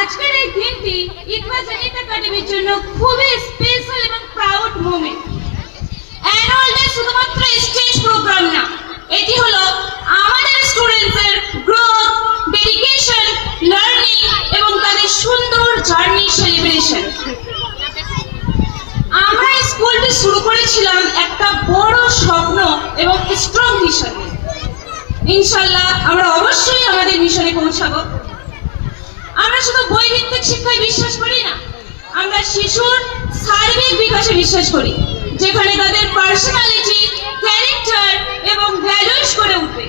আজকের এই দিনটি ইকবাল জেনিত একাডেমির জন্য খুবই স্পেশাল এবং প্রাউড মোমেন্ট। অ্যানুয়াল ডে শুধুমাত্র স্টেজ প্রোগ্রাম না, এটি হলো আমাদের স্টুডেন্টদের গ্রোথ, ডেডিকেশন, লার্নিং এবং তাদের সুন্দর জার্নি সেলিব্রেশন। আমরা এই স্কুলটি শুরু করেছিলাম একটা বড় স্বপ্ন এবং স্ট্রং মিশন। ইনশাআল্লাহ আমরা অবশ্যই আমাদের মিশনে পৌঁছাবো। আমরা শুধু বই ভিত্তিক শিক্ষায় বিশ্বাস করি না, আমরা শিশুর সার্বিক বিকাশে বিশ্বাস করি, যেখানে তাদের পার্সোনালিটি, ক্যারেক্টার এবং ভ্যালুস গড়ে উঠবে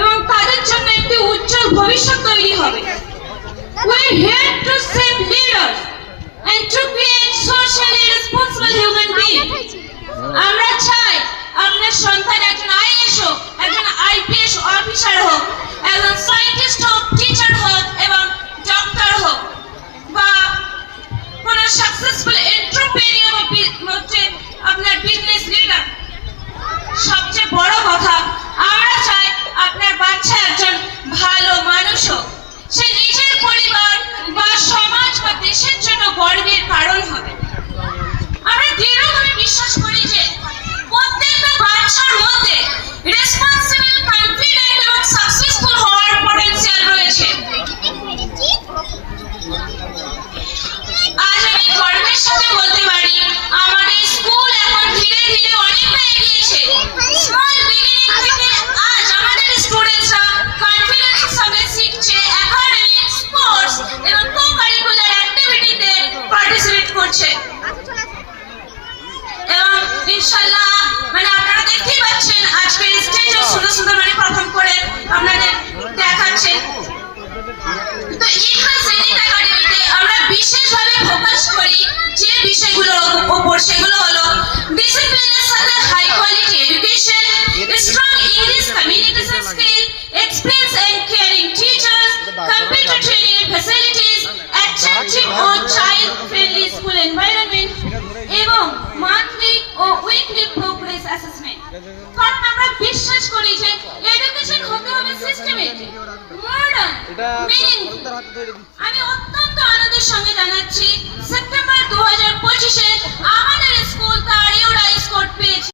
এবং তাদের জন্য একটি উজ্জ্বল ভবিষ্যৎ তৈরি হবে। We are here to save leaders and to create socially responsible human beings. আমরা চাই আপনার সন্তান একজন আইএএস হোক, একজন আইপিএস অফিসার হোক, একজন সায়েন্টিস্ট হোক, টিচার হোক এবং ডক্টর হোক, বা কোনো সাকসেসফুল এন্টারপ্রেনিউর হচ্ছে আপনার বিজনেস লিডার। সবচেয়ে বড় কথা, আমরা চাই আপনার বাচ্চা একজন ভালো মানুষ হোক, সে নিজের পরিবার বা সমাজ বা দেশের জন্য গর্বের কারণ হবে। আমরা দৃঢ়ভাবে বিশ্বাস করি যে প্রত্যেকটা বাচ্চার মধ্যে রেসপন্সিবল, কনফিডেন্ট এবং সাকসেসফুল হওয়ার পটেনশিয়াল রয়েছে। আজ আমি গর্বের সাথে বলতে পারি, আমাদের স্কুল এখন ধীরে ধীরে অনেকটা এগিয়েছে। স্মল বিগিনিং থেকে আজ আমাদের স্টুডেন্টসরা কনফিডেন্সের সঙ্গে শিখছে, একাডেমিক, স্পোর্টস এবং কো-কারিকুলার অ্যাক্টিভিটিতে পার্টিসিপেট করছে। এবং ইনশাআল্লাহ আপনারা দেখতেই পাচ্ছেন আজকের স্টেজে সুন্দর সুন্দর পারফর্ম করে আপনাদের দেখাচ্ছে। তো ইকবাল জেনিত একাডেমিতে আমরা বিশেষভাবে ফোকাস করি যে বিষয়গুলোর উপর, সেগুলো হলো ডিসিপ্লিনের সাথে high quality education, strong English communication skill, experience and caring teachers, computer training facilities, attractive ও চাইল্ড ফ্রেন্ডলি স্কুল এনভায়রনমেন্ট এবং মান্থলি ও উইকলি প্রোগ্রেস অ্যাসেসমেন্ট। কারণ আমরা বিশ্বাস করি যে এডুকেশন হতে হবে সিস্টেমেটিক, মডার্ন, মিনিংফুল। আমি অত্যন্ত আনন্দের সঙ্গে জানাচ্ছি